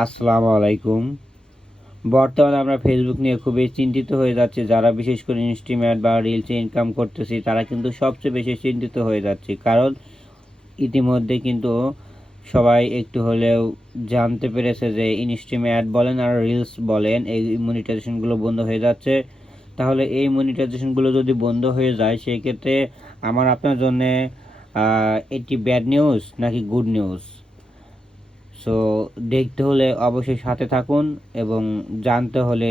আসসালামু আলাইকুম। বর্তমানে আমরা ফেসবুক নিয়ে খুবই চিন্তিত হয়ে যাচ্ছে। যারা বিশেষ করে ইনস্টিমেট বা রিলসে ইনকাম করতেছি, তারা কিন্তু সবচেয়ে বেশি চিন্তিত হয়ে যাচ্ছে। কারণ ইতিমধ্যে কিন্তু সবাই একটু হলেও জানতে পেরেছে যে ইনস্টিমেট বলেন আর রিলস বলেন, এই মনিটাইজেশনগুলো বন্ধ হয়ে যাচ্ছে। তাহলে এই মনিটাইজেশনগুলো যদি বন্ধ হয়ে যায়, সেক্ষেত্রে আমার আপনার জন্যে এটি ব্যাড নিউজ নাকি গুড নিউজ সো দেখতে হলে অবশ্যই সাথে থাকুন এবং জানতে হলে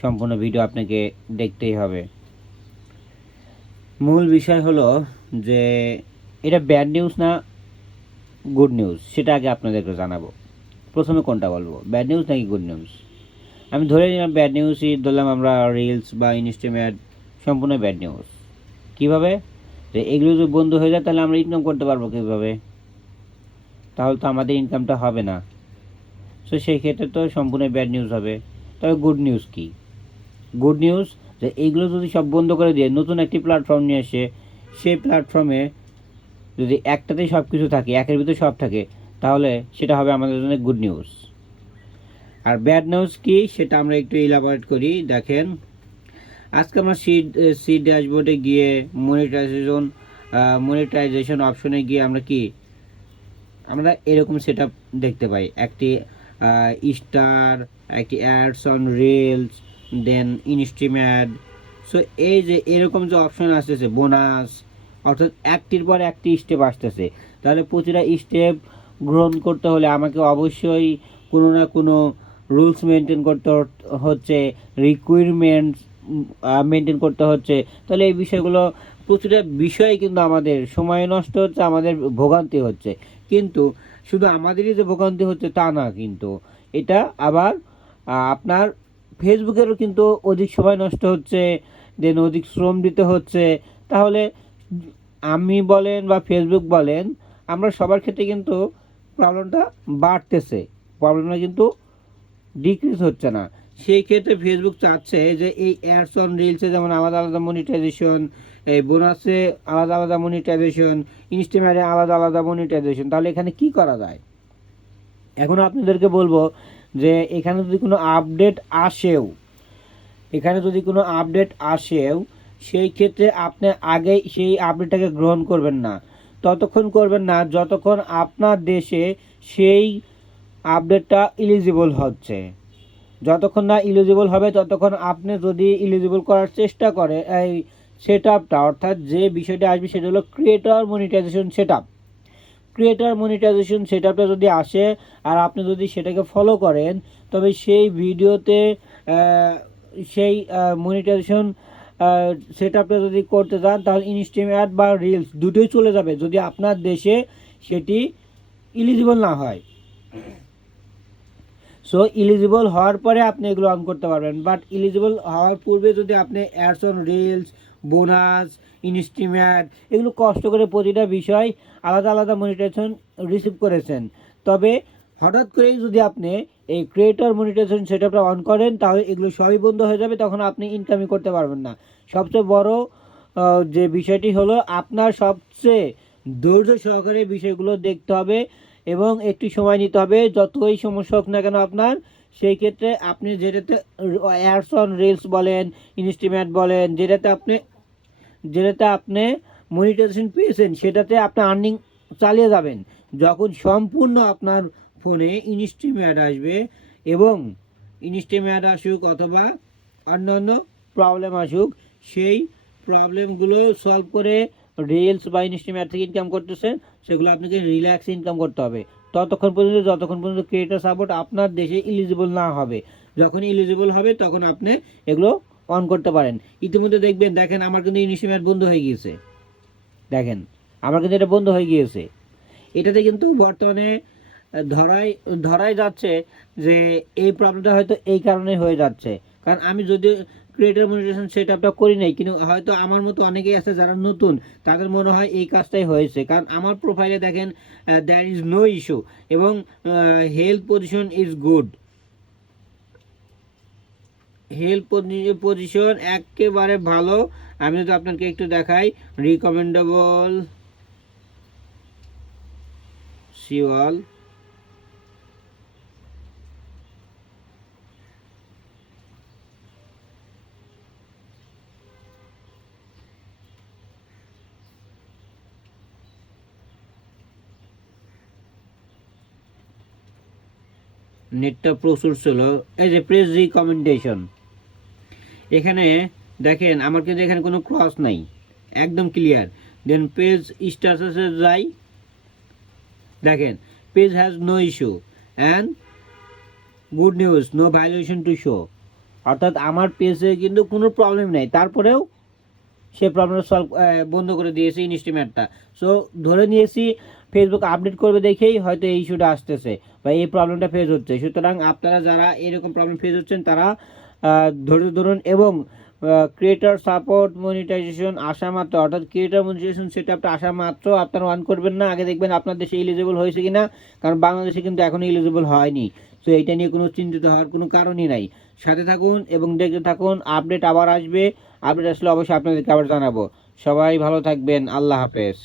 সম্পূর্ণ ভিডিও আপনাকে দেখতেই হবে। মূল বিষয় হলো যে, এটা ব্যাড নিউজ না গুড নিউজ সেটা আগে আপনাদেরকে জানাব। প্রথমে কোনটা বলব? ব্যাড নিউজ নাকি গুড নিউজ আমি ধরে নিলাম ব্যাড নিউজই ধরলাম আমরা রিলস বা ইনস্টাম্যাট সম্পূর্ণ ব্যাড নিউজ কীভাবে? এগুলো যদি বন্ধ হয়ে যায়, তাহলে আমরা ইনকাম করতে পারব কীভাবে? তাহলে তো আমাদের ইনকামটা হবে না। সো সেই ক্ষেত্রে তো সম্পূর্ণ ব্যাড নিউজ হবে। তবে গুড নিউজ কি? গুড নিউজ যে এইগুলো যদি সব বন্ধ করে দিয়ে নতুন একটি প্ল্যাটফর্ম নিয়ে এসে সেই প্ল্যাটফর্মে যদি একটাতেই সব কিছু থাকে, একের ভিতরে সব থাকে, তাহলে সেটা হবে আমাদের জন্য গুড নিউজ আর ব্যাড নিউজ কি? সেটা আমরা একটু ইলাবোরেট করি। দেখেন, আজকে আমরা সিড সি ড্যাশবোর্ডে গিয়ে মনিটাইজেশন মনিটাইজেশন অপশনে গিয়ে আমরা কি আমরা এরকম সেট দেখতে পাই। একটি স্টার একটি ads on reels then estimate so এই যে এরকম যে অপশন আসতেছে বোনাস অর্থাৎ একটির পর একটি স্টেপ আসতেছে। তাহলে প্রতিটা স্টেপ গ্রহণ করতে হলে আমাকে অবশ্যই কোনো না কোনো রুলস মেনটেন করতে হচ্ছে রিকুয়ারমেন্ট মেনটেন করতে হচ্ছে। তাহলে এই বিষয়গুলো প্রতিটা বিষয়ে কিন্তু আমাদের সময় নষ্ট হচ্ছে, আমাদের ভোগান্তি হচ্ছে। কিন্তু শুধু আমাদেরই যে ভোগান্তি হচ্ছে তা না কিন্তু, এটা আবার আপনার ফেসবুকেরও কিন্তু অধিক সময় নষ্ট হচ্ছে, দেন অধিক শ্রম দিতে হচ্ছে। তাহলে আমি বলেন বা ফেসবুক বলেন, আমরা সবার ক্ষেত্রে কিন্তু প্রবলেমটা বাড়তেছে। প্রবলেমটা কিন্তু ডিক্রিজ হচ্ছে না। সেই ক্ষেত্রে ফেসবুক চাচ্ছে যে এই অ্যাডস অন রিলসে যেমন আলাদা আলাদা মনিটাইজেশন এই বোনাসে আলাদা আলাদা মনিটাইজেশন ইনস্টাগ্রামে আলাদা আলাদা মনিটাইজেশন তাহলে এখানে কি করা যায়? এখন আপনাদেরকে বলব যে এখানে যদি কোনো আপডেট আসেও, এখানে যদি কোনো আপডেট আসেও, সেই ক্ষেত্রে আপনি আগে সেই আপডেটটাকে গ্রহণ করবেন না। ততক্ষণ করবেন না যতক্ষণ আপনার দেশে সেই আপডেটটা ইলিজিবল হচ্ছে। যতক্ষণ না ইলিজিবল হবে, ততক্ষণ আপনি যদি ইলিজিবল করার চেষ্টা করে, এই সেট আপটা অর্থাৎ যে বিষয়টা আসবে সেটা হলো creator monetization set up creator monetization set আপটা যদি আসে আর আপনি যদি সেটাকে ফলো করেন, তবে সেই ভিডিওতে সেই মনিটাইজেশন সেট আপটা যদি করতে চান, তাহলে ইনস্টিম অ্যাড বা রিলস দুটোই চলে যাবে যদি আপনার দেশে সেটি ইলিজিবল না হয়। সো ইলিজিবল হওয়ার পরে আপনি এগুলো অন করতে পারবেন। বাট ইলিজিবল হওয়ার পূর্বে যদি আপনি ads on reels bonus estimate এগুলো কষ্ট করে প্রতিটা বিষয় আলাদা আলাদা মনিটাইজেশন রিসিভ করেছেন। তবে হঠাৎ করেই যদি আপনি এই ক্রিয়েটর মনিটাইজেশন সেটআপটা অন করেন, তাহলে এগুলো সবই বন্ধ হয়ে যাবে, তখন আপনি ইনকামই করতে পারবেন না। সবচেয়ে বড় যে বিষয়টি হলো, আপনার সবচেয়ে ধৈর্য সহকারে বিষয়গুলো দেখতে হবে। এবং একটু সময় নিতে হবে, যতই সমস্যা হোক না কেন আপনার, সেই ক্ষেত্রে আপনি যেটাতে অ্যাডস অন রিলস বলেন ইনস্টিমেট বলেন, যেটাতে আপনি যেটাতে আপনি মনিটাইজেশন পেয়েছেন, সেটাতে আপনি আর্নিং চালিয়ে যাবেন। যখন সম্পূর্ণ আপনার ফোনে ইনস্ট্রিম অ্যাড আসবে এবং ইনস্ট্রিম অ্যাড আসুক অথবা অন্যান্য প্রবলেম আসুক, সেই প্রবলেমগুলো সলভ করে রিলস বা ইনস্ট্রিম অ্যাড থেকে ইনকাম করতেছেন সেগুলো আপনাকে রিল্যাক্স ইনকাম করতে হবে। ততক্ষণ পর্যন্ত, যতক্ষণ পর্যন্ত ক্রিয়েটার সাপোর্ট আপনার দেশে ইলিজিবল না হবে, যখন ইলিজিবল হবে তখন আপনি এগুলো অন করতে পারেন। ইতিমধ্যে দেখবেন, দেখেন আমার কিন্তু ইনস্ট্রিম অ্যাড বন্ধ হয়ে গিয়েছে। দেখেন, আমার কিন্তু এটা বন্ধ হয়ে গিয়েছে। এটাতে কিন্তু বর্তমানে, ধরাই ধরাই যাচ্ছে যে এই প্রবলেমটা হয়তো এই কারণে হয়ে যাচ্ছে। কারণ আমি যদি ক্রিয়েটার মনিটাইজেশন সেট আপটা করি নাই, কিন্তু হয়তো আমার মতো অনেকেই আছে যারা নতুন, তাদের মনে হয় এই কাজটাই হয়েছে। কারণ আমার প্রোফাইলে দেখেন দ্যার ইজ নো ইস্যু এবং health position is good health position একেবারে ভালো। আমি যদি আপনাকে একটু দেখাই রিকমেন্ডেবল সিওয়াল নেটটা প্রচুর ছিল। এই যে প্রেস রিকমেন্ডেশন এখানে দেখেন, আমার কিন্তু এখানে কোনো ক্রস নাই। একদম ক্লিয়ার দেন পেজ স্ট্যাটাসে যাই। দেখেন page has no issue and good news no violation to show অর্থাৎ আমার পেজে কিন্তু কোনো প্রবলেম নেই। তারপরেও সে প্রবলেম সলভ বন্ধ করে দিয়েছে ইনস্টিমেটটা সো ধরে নিয়েছি ফেসবুক আপডেট করবে দেখেই হয়তো এই ইস্যুটা আসতেছে। বা এই প্রবলেমটা ফেস হচ্ছে। সুতরাং আপনারা যারা এরকম প্রবলেম ফেস হচ্ছেন, তারা ধৈর্য ধরুন এবং ক্রিয়েটার সাপোর্ট মনিটাইজেশন আসা মাত্র। অর্থাৎ ক্রিয়েটার মনিটাইজেশন সেটা আপনি আসা মাত্র আপনারা অন করবেন না। আগে দেখবেন আপনার দেশে এলিজিবল হয়েছে কিনা, কারণ বাংলাদেশে কিন্তু এখনও এলিজিবল হয়নি। তো এইটা নিয়ে কোনো চিন্তিত হওয়ার কোনো কারণই নাই। সাথে থাকুন এবং দেখতে থাকুন আপডেট আবার আসবে। আপডেট আসলে অবশ্যই আপনাদেরকে আবার জানাব। সবাই ভালো থাকবেন। আল্লাহ হাফেজ।